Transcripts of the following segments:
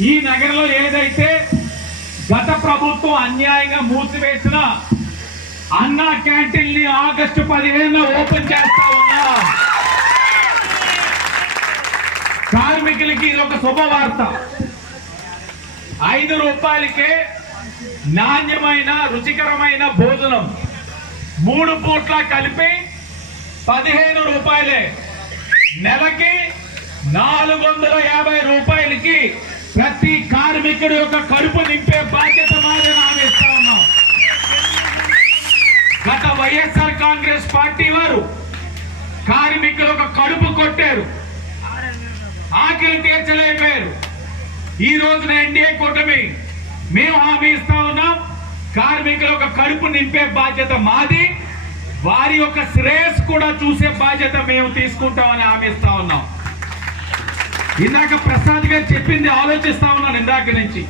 ఈ నగరంలో ఏదైతే గత ప్రభుత్వం అన్యాయంగా మూసివేసిన అన్నా క్యాంటీన్ని ఆగస్టు పదిహేను ఓపెన్ చేస్తా ఉన్నా. కార్మికులకి ఇది ఒక శుభవార్త. ఐదు రూపాయలకే నాణ్యమైన రుచికరమైన భోజనం మూడు పూట్ల కలిపి పదిహేను రూపాయలే. నెలకి నాలుగు వందల యాభై రూపాయలకి ప్రతి కార్మికుడు యొక్క కడుపు నింపే బాధ్యత మాది నామిస్తా ఉన్నాం. గత వైఎస్ఆర్ కాంగ్రెస్ పార్టీ వారు కార్మికులు ఒక కడుపు కొట్టారు. ఆకలి తీర్చలేకపోయారు. ఈ రోజున ఎన్డీఏ కూటమి మేము హామీ ఇస్తా ఉన్నాం కార్మికుల ఒక కడుపు నింపే బాధ్యత మాది వారి యొక్క శ్రేయస్ కూడా చూసే బాధ్యత మేము తీసుకుంటామని హామీ ఇస్తా ఉన్నాం. ఇందాక ప్రసాద్ గారు చెప్పింది ఆలోచిస్తా ఉన్నాను ఇందాక నుంచి.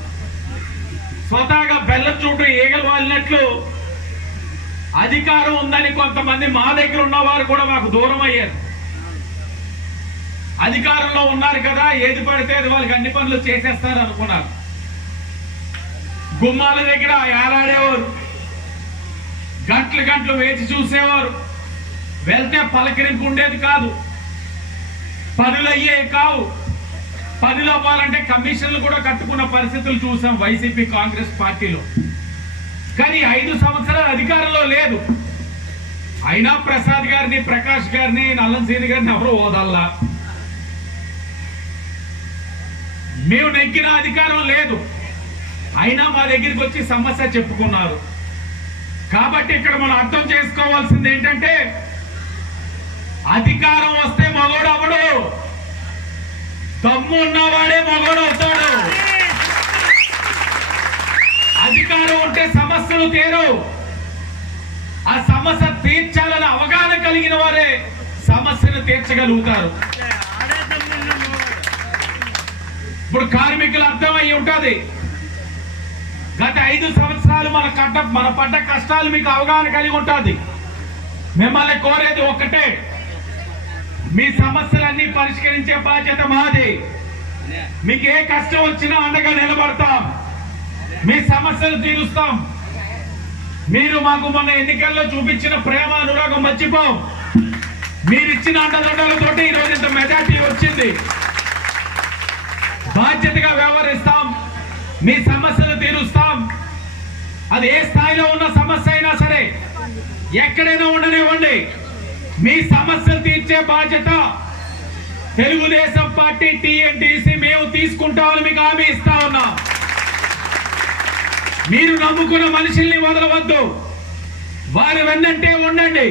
స్వతహాగా బెల్లం చూడు ఈగలు వాలినట్లు అధికారం ఉందని కొంతమంది మా దగ్గర ఉన్నవారు కూడా మాకు దూరం అయ్యారు. అధికారంలో ఉన్నారు కదా ఏది పడితే అది వాళ్ళకి అన్ని పనులు చేసేస్తారు అనుకున్నారు. గుమ్మాల దగ్గర ఏలాడేవారు. గంటలు గంటలు వేచి చూసేవారు. వెళ్తే పలకరింపు ఉండేది కాదు. పనులు అయ్యేవి కావు. పది అవ్వాలంటే కమిషన్లు కూడా కట్టుకున్న పరిస్థితులు చూసాం వైసీపీ కాంగ్రెస్ పార్టీలో. కానీ ఐదు సంవత్సరాలు అధికారంలో లేదు. అయినా ప్రసాద్ గారిని ప్రకాష్ గారిని నల్లంసీని గారిని ఎవరు ఓదల్లా? మేము నెగ్గిన అధికారం లేదు. అయినా మా దగ్గరికి వచ్చి సమస్య చెప్పుకున్నారు. కాబట్టి ఇక్కడ మనం అర్థం చేసుకోవాల్సింది ఏంటంటే అధికారం వస్తే మగోడు అవడు దమ్ము ఉన్నవాడే మగోడు అవుతాడు అధికారం ఉంటే సమస్యలు తీరు ఆ సమస్య తీర్చాలని అవగాహన కలిగిన వారే సమస్యను తీర్చగలుగుతారు. ఇప్పుడు కార్మికులు అర్థం అయి ఉంటుంది. గత ఐదు సంవత్సరాలు మన కట్ట మన పడ్డ కష్టాలు మీకు అవగాహన కలిగి ఉంటుంది. మిమ్మల్ని కోరేది ఒక్కటే. మీ సమస్యలన్నీ పరిష్కరించే బాధ్యత మాది. మీకు ఏ కష్టం వచ్చినా అండగా నిలబడతాం. మీ సమస్యలు తీరుస్తాం. మీరు మాకు మొన్న ఎన్నికల్లో చూపించిన ప్రేమ అనురాగం మర్చిపోం. మీరు ఇచ్చిన అండదండలతోటి ఈరోజు ఇంత మెజార్టీ వచ్చింది. బాధ్యతగా వ్యవహరిస్తాం. మీ సమస్యలు తీరుస్తాం. అది ఏ స్థాయిలో ఉన్న సమస్య అయినా సరే ఎక్కడైనా ఉండనివ్వండి. మీ సమస్యలు తీర్చే బాధ్యత తెలుగుదేశం పార్టీ టీఎన్టీసీ మేము తీసుకుంటామని మీకు హామీ ఇస్తా ఉన్నాం. మీరు నమ్ముకున్న మనుషుల్ని వదలవద్దు. వారు వెన్నంటే ఉండండి.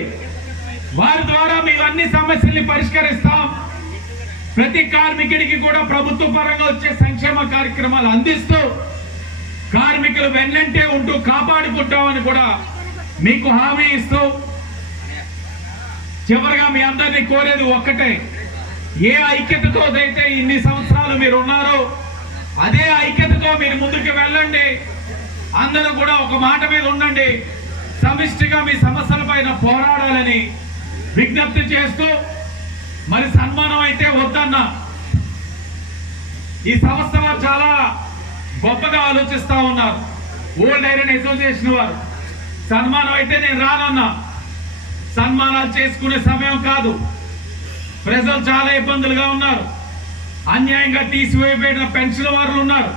వారి ద్వారా మేము అన్ని సమస్యల్ని పరిష్కరిస్తాం. ప్రతి కార్మికుడికి కూడా ప్రభుత్వ పరంగా వచ్చే సంక్షేమ కార్యక్రమాలు అందిస్తూ కార్మికులు వెన్నంటే ఉంటూ కాపాడుకుంటామని కూడా మీకు హామీ ఇస్తూ చివరిగా మీ అందరినీ కోరేది ఒక్కటే. ఏ ఐక్యతతో అయితే ఇన్ని సంవత్సరాలు మీరు ఉన్నారో అదే ఐక్యతతో మీరు ముందుకు వెళ్ళండి. అందరూ కూడా ఒక మాట మీద ఉండండి. సమిష్టిగా మీ సమస్యల పైన పోరాడాలని విజ్ఞప్తి చేస్తూ మరి సన్మానం అయితే వద్దన్నా. ఈ సంస్థ వారు చాలా గొప్పగా ఆలోచిస్తా ఉన్నారు. ఓల్డ్ ఐరన్ అసోసియేషన్ వారు. సన్మానం అయితే నేను రానన్నా. సన్మానాలు చేసుకునే సమయం కాదు. ప్రజలు చాలా ఇబ్బందులుగా ఉన్నారు. అన్యాయంగా తీసివేయబడిన పెన్షన్ వారులు ఉన్నారు.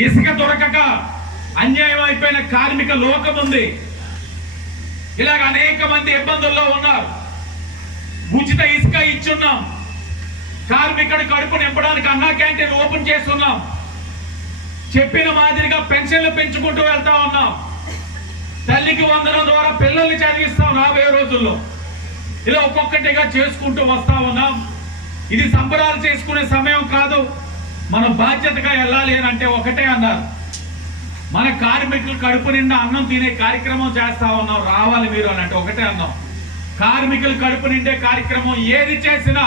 ఇసుక దొరకక అన్యాయం అయిపోయిన కార్మిక లోకం ఉంది. ఇలాగ అనేక మంది ఇబ్బందుల్లో ఉన్నారు. ఉచిత ఇసుక ఇచ్చున్నాం. కార్మికుడి కడుపు నింపడానికి అన్నా క్యాంటీన్ ఓపెన్ చేస్తున్నాం. చెప్పిన మాదిరిగా పెన్షన్లు పెంచుకుంటూ వెళ్తా ఉన్నాం. తల్లికి వందనం ద్వారా పిల్లల్ని చదివిస్తాం రాబోయే రోజుల్లో. ఇలా ఒక్కొక్కటిగా చేసుకుంటూ వస్తా ఉన్నాం. ఇది సంబరాలు చేసుకునే సమయం కాదు. మనం బాధ్యతగా వెళ్ళాలి అని అంటే ఒకటే అన్నారు. మన కార్మికులు కడుపు నిండా అన్నం తినే కార్యక్రమం చేస్తా ఉన్నాం. రావాలి మీరు అని అంటే ఒకటే అన్నాం. కార్మికులు కడుపు నిండే కార్యక్రమం ఏది చేసినా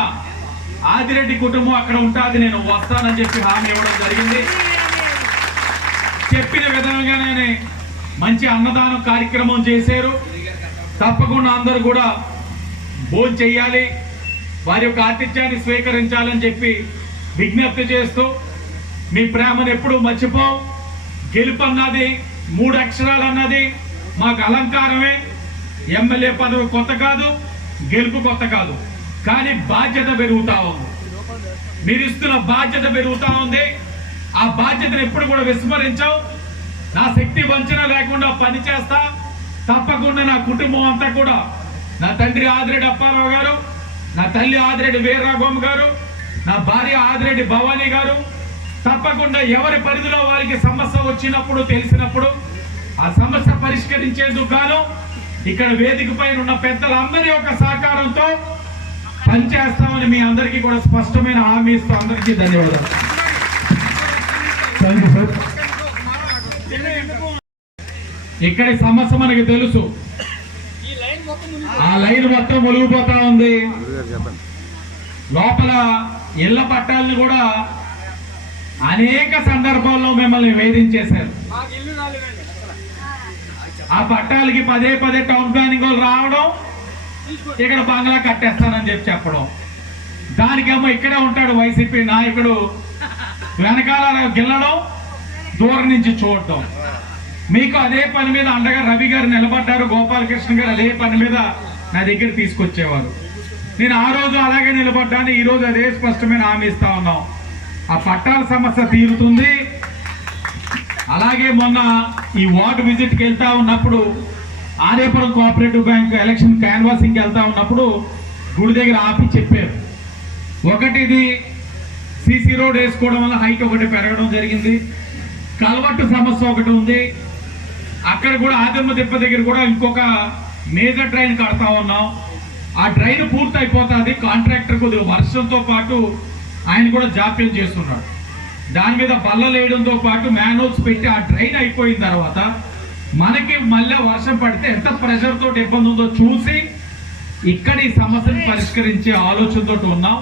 ఆదిరెడ్డి కుటుంబం అక్కడ ఉంటుంది. నేను వస్తానని చెప్పి హామీ ఇవ్వడం జరిగింది. చెప్పిన విధంగానే మంచి అన్నదానం కార్యక్రమం చేశారు. తప్పకుండా అందరూ కూడా భోజనం చేయాలి వారి యొక్క ఆతిథ్యాన్ని స్వీకరించాలని చెప్పి విజ్ఞప్తి చేస్తూ మీ ప్రేమను ఎప్పుడూ మర్చిపోవు. గెలుపు అన్నది మూడు అక్షరాలు అన్నది మాకు అలంకారమే. ఎమ్మెల్యే పదవి కొత్త కాదు గెలుపు కొత్త కాదు. కానీ బాధ్యత పెరుగుతా ఉంది. మీరు ఇస్తున్న బాధ్యత పెరుగుతా ఉంది. ఆ బాధ్యతను ఎప్పుడు కూడా విస్మరించాం నా శక్తి వంచన లేకుండా పనిచేస్తా. తప్పకుండా నా కుటుంబం అంతా కూడా నా తండ్రి ఆదిరెడ్డి అప్పారావు గారు నా తల్లి ఆదిరెడ్డి వీరరాఘవమ్మ గారు నా భార్య ఆదిరెడ్డి భవానీ గారు తప్పకుండా ఎవరి పరిధిలో వారికి సమస్య వచ్చినప్పుడు తెలిసినప్పుడు ఆ సమస్య పరిష్కరించేందుకు గాను ఇక్కడ వేదిక పైన ఉన్న పెద్దలందరి యొక్క సహకారంతో పనిచేస్తామని మీ అందరికీ కూడా స్పష్టమైన హామీ ఇస్తూ అందరికీ ధన్యవాదాలు. థ్యాంక్ యూ సార్ ఇక్కడి సమస్య మనకి తెలుసు. ఆ లైన్ మొత్తం మునిగిపోతా ఉంది. లోపల ఇళ్ళ పట్టాలను కూడా అనేక సందర్భాల్లో మిమ్మల్ని వేధించేశారు. ఆ పట్టాలకి పదే పదే టౌన్ ప్లానింగ్ వాళ్ళు రావడం ఇక్కడ బంగ్లా కట్టేస్తానని చెప్పి చెప్పడం. దానికేమో ఇక్కడే ఉంటాడు వైసీపీ నాయకుడు. వెనకాల గిల్లడం దూరం నుంచి చూడటం మీకు అదే పని మీద అండగా రవి గారు నిలబడ్డారు గోపాలకృష్ణ గారు అదే పని మీద నా దగ్గర తీసుకొచ్చేవారు. నేను ఆ రోజు అలాగే నిలబడ్డాను ఈరోజు అదే స్పష్టమైన హామీ ఇస్తా ఉన్నాం. ఆ పట్టాల సమస్య తీరుతుంది. అలాగే మొన్న ఈ వార్డు విజిట్కి వెళ్తా ఉన్నప్పుడు ఆర్యపురం కోఆపరేటివ్ బ్యాంక్ ఎలక్షన్ క్యాన్వాసింగ్కి వెళ్తా ఉన్నప్పుడు గుడి దగ్గర ఆపి చెప్పారు. ఒకటి ఇది సీసీ రోడ్ వేసుకోవడం వల్ల హైట్ ఒకటి పెరగడం జరిగింది. కలవట్టు సమస్య ఒకటి ఉంది. అక్కడ కూడా ఆదిమ్మ తిప్ప దగ్గర కూడా ఇంకొక మేజర్ ట్రైన్ కడతా ఉన్నాం. ఆ ట్రైన్ పూర్తి అయిపోతుంది కాంట్రాక్టర్ కొద్దిగా వర్షంతో పాటు ఆయన కూడా జాప్యం చేస్తున్నాడు. దాని మీద బల్లలు వేయడంతో పాటు మ్యాన్హోల్స్ పెట్టి ఆ ట్రైన్ అయిపోయిన తర్వాత మనకి మళ్ళీ వర్షం పడితే ఎంత ప్రెషర్ తోటి ఇబ్బంది ఉందో చూసి ఇక్కడ ఈ సమస్యను పరిష్కరించే ఆలోచనతో ఉన్నాం.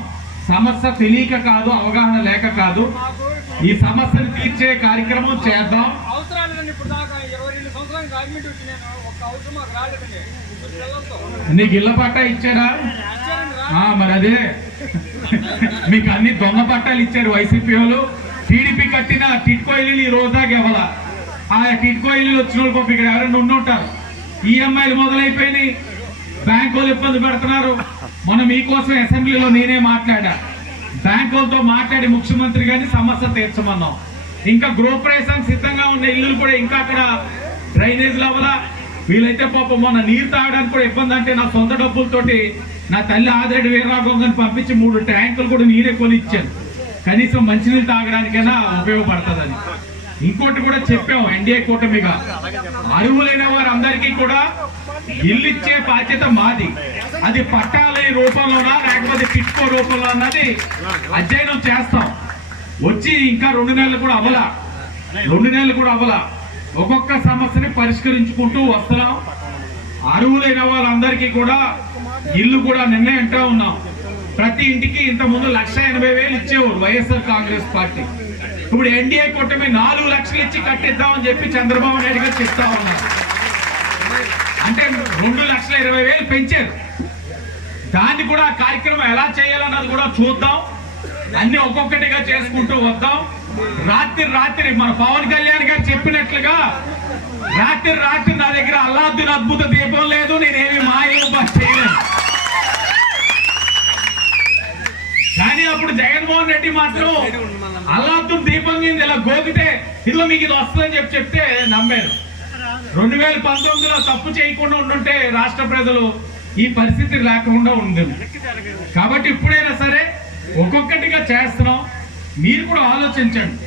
సమస్య తెలియక కాదు అవగాహన లేక కాదు. ఈ సమస్యను తీర్చే కార్యక్రమం చేద్దాం. నీకు ఇళ్ళ పట్టా ఇచ్చారా మరి అదే. మీకు అన్ని దొంగ పట్టాలు ఇచ్చారు వైసీపీ వాళ్ళు. టీడీపీ కట్టిన టిట్కో ఇల్లు ఈ రోజు దాకా ఇవ్వాల ఆ టిట్కో ఇల్లు వచ్చిన వాళ్ళు ఇక్కడ ఎవరైనా ఉండుంటారు ఈఎంఐలు మొదలైపోయినాయి. బ్యాంక్ వాళ్ళు ఇబ్బంది పెడుతున్నారు. మొన్న మీకోసం అసెంబ్లీలో నేనే మాట్లాడా. బ్యాంక్ వాళ్ళతో మాట్లాడి ముఖ్యమంత్రి గారిని సమస్య తీర్చమన్నాం. ఇంకా గృహప్రవేశం సిద్ధంగా ఉన్న ఇల్లులు కూడా ఇంకా అక్కడ డ్రైనేజ్ లెవెలా. వీలైతే పాపం మొన్న నీరు తాగడానికి కూడా ఇబ్బంది అంటే నా సొంత డబ్బులతోటి నా తల్లి ఆదిరెడ్డి వీరరాఘవని పంపించి మూడు ట్యాంకులు కూడా నీరే కొని ఇచ్చాను కనీసం మంచినీళ్ళు తాగడానికైనా ఉపయోగపడుతుందని. ఇంకోటి కూడా చెప్పాం ఎన్డీఏ కూటమిగా. అరువులైన వారందరికీ కూడా ఇల్లు ఇచ్చే బాధ్యత మాది. అది పట్టాల రూపంలోనా లేకపోతే పిట్టుకో రూపంలో అన్నది అధ్యయనం చేస్తాం. వచ్చి ఇంకా రెండు నెలలు కూడా అవలా రెండు నెలలు కూడా అవలా ఒక్కొక్క సమస్యని పరిష్కరించుకుంటూ వస్తున్నాం. అరువులైన వాళ్ళందరికీ కూడా ఇల్లు కూడా నిన్నే అంటూ ఉన్నాం. ప్రతి ఇంటికి ఇంత ముందు లక్ష ఎనభై వేలు ఇచ్చేవారు వైఎస్ఆర్ కాంగ్రెస్ పార్టీ. ఇప్పుడు ఎన్డీఏ కూటమి నాలుగు లక్షలు ఇచ్చి కట్టిద్దామని చెప్పి చంద్రబాబు నాయుడు గారు చెప్తా ఉన్నారు. అంటే రెండు లక్షల ఇరవై వేలు పెంచారు. దాన్ని కూడా ఆ కార్యక్రమం ఎలా చేయాలన్నది కూడా చూద్దాం. అన్ని ఒక్కొక్కటిగా చేసుకుంటూ వద్దాం. రాత్రి రాత్రి మన పవన్ కళ్యాణ్ గారు చెప్పినట్లుగా రాత్రి రాత్రి నా దగ్గర అల్లాద్దీన్ అద్భుత దీపం లేదు నేనేమి మాయం చేయలేను. కానీ అప్పుడు జగన్మోహన్ రెడ్డి మాత్రం అల్లాద్దీన్ దీపం కింద ఇలా గోకితే ఇందులో మీకు ఇది వస్తుందని చెప్పి చెప్తే నమ్మారు రెండు వేల పంతొమ్మిదిలో తప్పు చేయకుండా ఉండుంటే రాష్ట్ర ప్రజలు ఈ పరిస్థితి లేకుండా ఉండేది. కాబట్టి ఇప్పుడైనా సరే ఒక్కొక్కటిగా చేస్తున్నాం. మీరు కూడా ఆలోచించండి.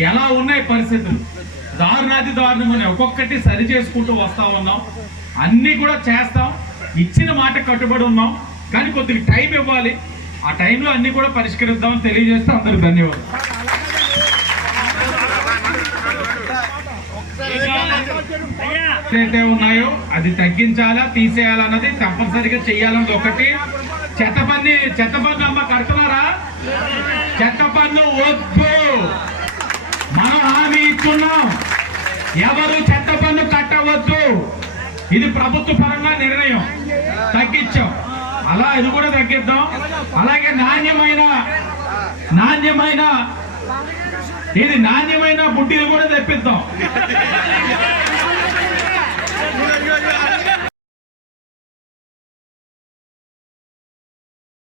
ఎలా ఉన్నాయి పరిస్థితులు? దారుణాది దారుణం ఒక్కొక్కటి సరి చేసుకుంటూ వస్తా ఉన్నాం. అన్నీ కూడా చేస్తాం. ఇచ్చిన మాట కట్టుబడి ఉన్నాం. కానీ కొద్దిగా టైం ఇవ్వాలి. ఆ టైంలో అన్నీ కూడా పరిష్కరిద్దామని తెలియజేస్తే అందరికి ధన్యవాదాలు. ఏదైతే ఉన్నాయో అది తగ్గించాలా తీసేయాలన్నది తప్పనిసరిగా చేయాలన్నది ఒకటి. చెత్త పని చెత్త పన్ను అమ్మ కడుతున్నారా? చెత్త పన్ను వద్దు. మనం హామీ ఇస్తున్నాం ఎవరు చెత్త పన్ను కట్టవద్దు. ఇది ప్రభుత్వ పరంగా నిర్ణయం. తగ్గించాం. అలా ఇది కూడా తగ్గిద్దాం. అలాగే నాణ్యమైన నాణ్యమైన ఇది నాణ్యమైన బుడ్డీలు కూడా తెప్పిద్దాం.